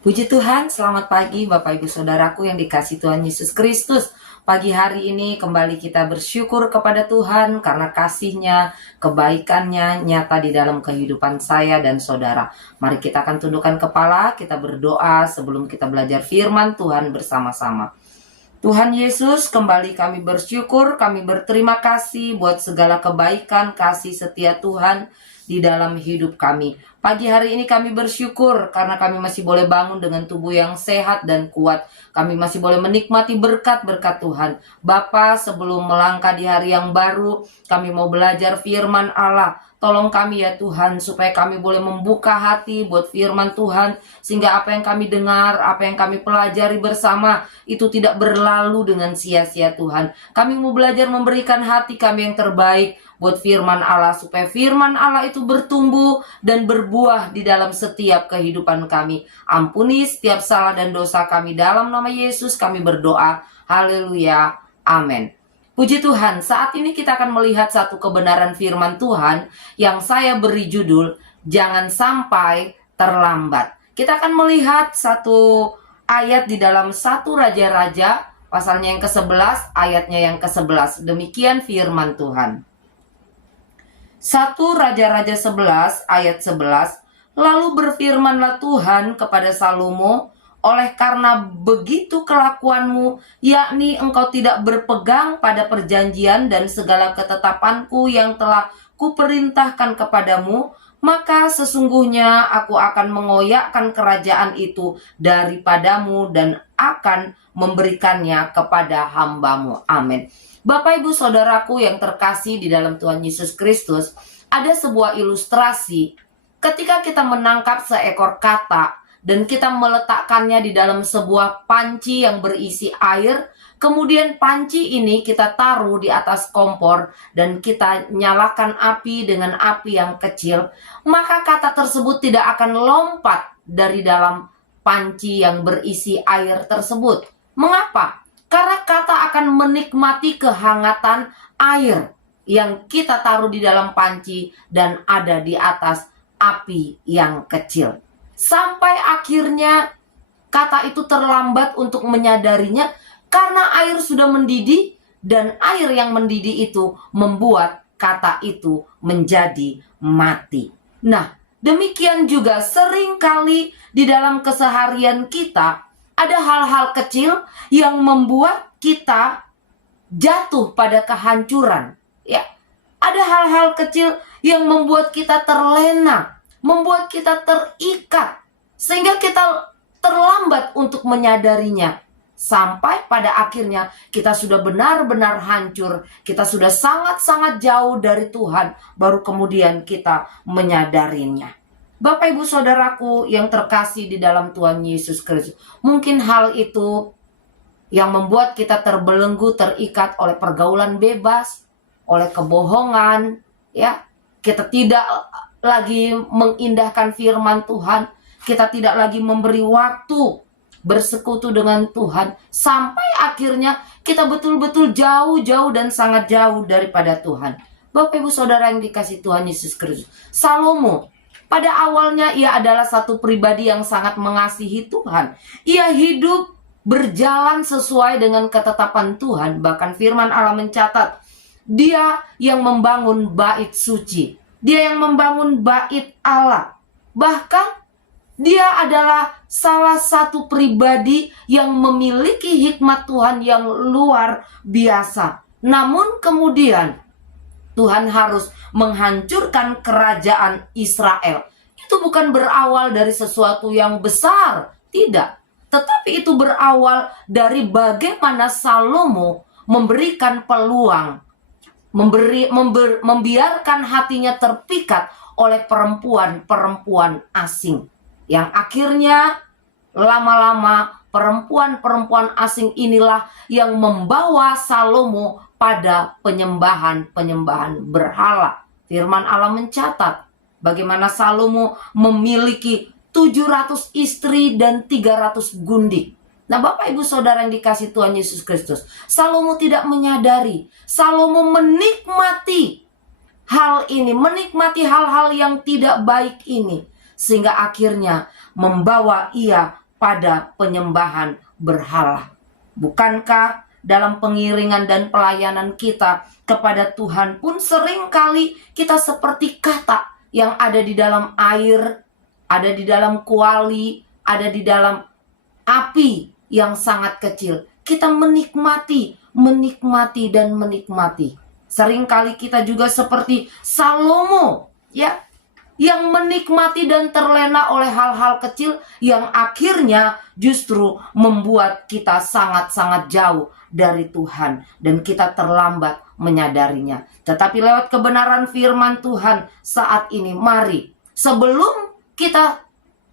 Puji Tuhan, selamat pagi Bapak Ibu Saudaraku yang dikasihi Tuhan Yesus Kristus. Pagi hari ini kembali kita bersyukur kepada Tuhan karena kasih-Nya, kebaikan-Nya nyata di dalam kehidupan saya dan saudara. Mari kita akan tundukkan kepala, kita berdoa sebelum kita belajar firman Tuhan bersama-sama. Tuhan Yesus, kembali kami bersyukur, kami berterima kasih buat segala kebaikan, kasih setia Tuhan di dalam hidup kami. Pagi hari ini kami bersyukur karena kami masih boleh bangun dengan tubuh yang sehat dan kuat. Kami masih boleh menikmati berkat-berkat Tuhan. Bapa, sebelum melangkah di hari yang baru, kami mau belajar firman Allah. Tolong kami ya Tuhan, supaya kami boleh membuka hati buat firman Tuhan, sehingga apa yang kami dengar, apa yang kami pelajari bersama, itu tidak berlalu dengan sia-sia Tuhan. Kami mau belajar memberikan hati kami yang terbaik buat firman Allah, supaya firman Allah itu bertumbuh dan berbuah di dalam setiap kehidupan kami. Ampuni setiap salah dan dosa kami, dalam nama Yesus kami berdoa. Haleluya, amin. Puji Tuhan, saat ini kita akan melihat satu kebenaran firman Tuhan yang saya beri judul, Jangan Sampai Terlambat. Kita akan melihat satu ayat di dalam 1 Raja-Raja, pasalnya yang ke-11, ayatnya yang ke-11. Demikian firman Tuhan. 1 Raja-Raja 11 ayat 11. Lalu berfirmanlah Tuhan kepada Salomo, oleh karena begitu kelakuanmu, yakni engkau tidak berpegang pada perjanjian dan segala ketetapanku yang telah kuperintahkan kepadamu, maka sesungguhnya aku akan mengoyakkan kerajaan itu daripadamu dan akan memberikannya kepada hambamu. Amin. Bapak Ibu Saudaraku yang terkasih di dalam Tuhan Yesus Kristus, ada sebuah ilustrasi ketika kita menangkap seekor katak dan kita meletakkannya di dalam sebuah panci yang berisi air. Kemudian panci ini kita taruh di atas kompor dan kita nyalakan api dengan api yang kecil, maka katak tersebut tidak akan lompat dari dalam panci yang berisi air tersebut. Mengapa? Karena katak akan menikmati kehangatan air yang kita taruh di dalam panci dan ada di atas api yang kecil. Sampai akhirnya kata itu terlambat untuk menyadarinya karena air sudah mendidih, dan air yang mendidih itu membuat kata itu menjadi mati. Nah, demikian juga seringkali di dalam keseharian kita ada hal-hal kecil yang membuat kita jatuh pada kehancuran. Ya, ada hal-hal kecil yang membuat kita terlena, membuat kita terikat, sehingga kita terlambat untuk menyadarinya. Sampai pada akhirnya kita sudah benar-benar hancur, kita sudah sangat-sangat jauh dari Tuhan, baru kemudian kita menyadarinya. Bapak Ibu Saudaraku yang terkasih di dalam Tuhan Yesus Kristus, mungkin hal itu yang membuat kita terbelenggu, terikat oleh pergaulan bebas, oleh kebohongan, ya. Kita tidak lagi mengindahkan firman Tuhan, kita tidak lagi memberi waktu bersekutu dengan Tuhan, sampai akhirnya kita betul-betul jauh-jauh dan sangat jauh daripada Tuhan. Bapak Ibu Saudara yang dikasihi Tuhan Yesus Kristus, Salomo pada awalnya ia adalah satu pribadi yang sangat mengasihi Tuhan. Ia hidup berjalan sesuai dengan ketetapan Tuhan. Bahkan firman Allah mencatat, dia yang membangun bait suci, dia yang membangun bait Allah. Bahkan dia adalah salah satu pribadi yang memiliki hikmat Tuhan yang luar biasa. Namun kemudian Tuhan harus menghancurkan kerajaan Israel. Itu bukan berawal dari sesuatu yang besar, tidak. Tetapi itu berawal dari bagaimana Salomo memberikan peluang, membiarkan hatinya terpikat oleh perempuan-perempuan asing. Yang akhirnya lama-lama perempuan-perempuan asing inilah yang membawa Salomo pada penyembahan berhala. Firman Allah mencatat bagaimana Salomo memiliki 700 istri dan 300 gundik. Nah, Bapak Ibu Saudara yang dikasihi Tuhan Yesus Kristus, Salomo tidak menyadari, Salomo menikmati hal ini, menikmati hal-hal yang tidak baik ini, sehingga akhirnya membawa ia pada penyembahan berhala. Bukankah dalam pengiringan dan pelayanan kita kepada Tuhan pun seringkali kita seperti kata yang ada di dalam air, ada di dalam kuali, ada di dalam api yang sangat kecil. Kita menikmati dan menikmati. Seringkali kita juga seperti Salomo, ya, yang menikmati dan terlena oleh hal-hal kecil yang akhirnya justru membuat kita sangat-sangat jauh dari Tuhan dan kita terlambat menyadarinya. Tetapi lewat kebenaran firman Tuhan saat ini, mari sebelum kita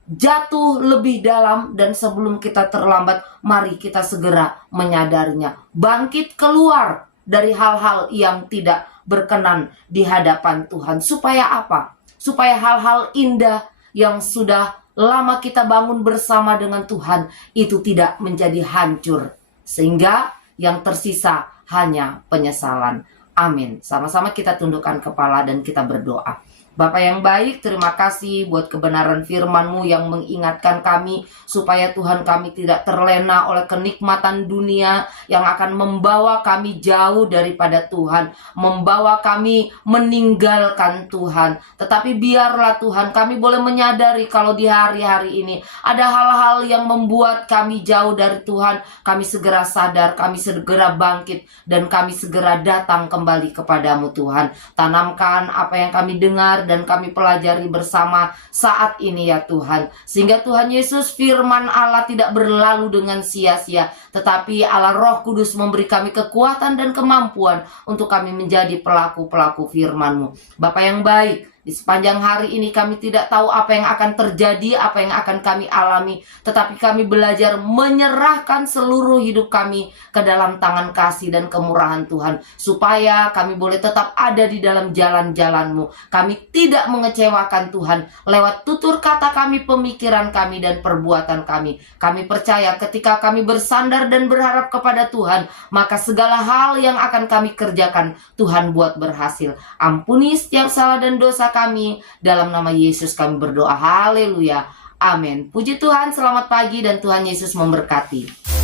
jatuh lebih dalam dan sebelum kita terlambat, mari kita segera menyadarinya. Bangkit keluar dari hal-hal yang tidak berkenan di hadapan Tuhan. Supaya apa? Supaya hal-hal indah yang sudah lama kita bangun bersama dengan Tuhan itu tidak menjadi hancur. Sehingga yang tersisa hanya penyesalan. Amin. Sama-sama kita tundukkan kepala dan kita berdoa. Bapa yang baik, terima kasih buat kebenaran firman-Mu yang mengingatkan kami supaya Tuhan kami tidak terlena oleh kenikmatan dunia yang akan membawa kami jauh daripada Tuhan, membawa kami meninggalkan Tuhan. Tetapi biarlah Tuhan kami boleh menyadari kalau di hari-hari ini ada hal-hal yang membuat kami jauh dari Tuhan. Kami segera sadar, kami segera bangkit, dan kami segera datang kembali kepadamu Tuhan. Tanamkan apa yang kami dengar dan kami pelajari bersama saat ini ya Tuhan. Sehingga Tuhan Yesus, firman Allah tidak berlalu dengan sia-sia, tetapi Allah Roh Kudus memberi kami kekuatan dan kemampuan untuk kami menjadi pelaku-pelaku firman-Mu. Bapa yang baik, di sepanjang hari ini kami tidak tahu apa yang akan terjadi, apa yang akan kami alami. Tetapi kami belajar menyerahkan seluruh hidup kami ke dalam tangan kasih dan kemurahan Tuhan. Supaya kami boleh tetap ada di dalam jalan-jalan-Mu. Kami tidak mengecewakan Tuhan lewat tutur kata kami, pemikiran kami, dan perbuatan kami. Kami percaya ketika kami bersandar dan berharap kepada Tuhan, maka segala hal yang akan kami kerjakan, Tuhan buat berhasil. Ampuni setiap salah dan dosa kami, dalam nama Yesus kami berdoa. Haleluya, amin. Puji Tuhan, selamat pagi dan Tuhan Yesus memberkati.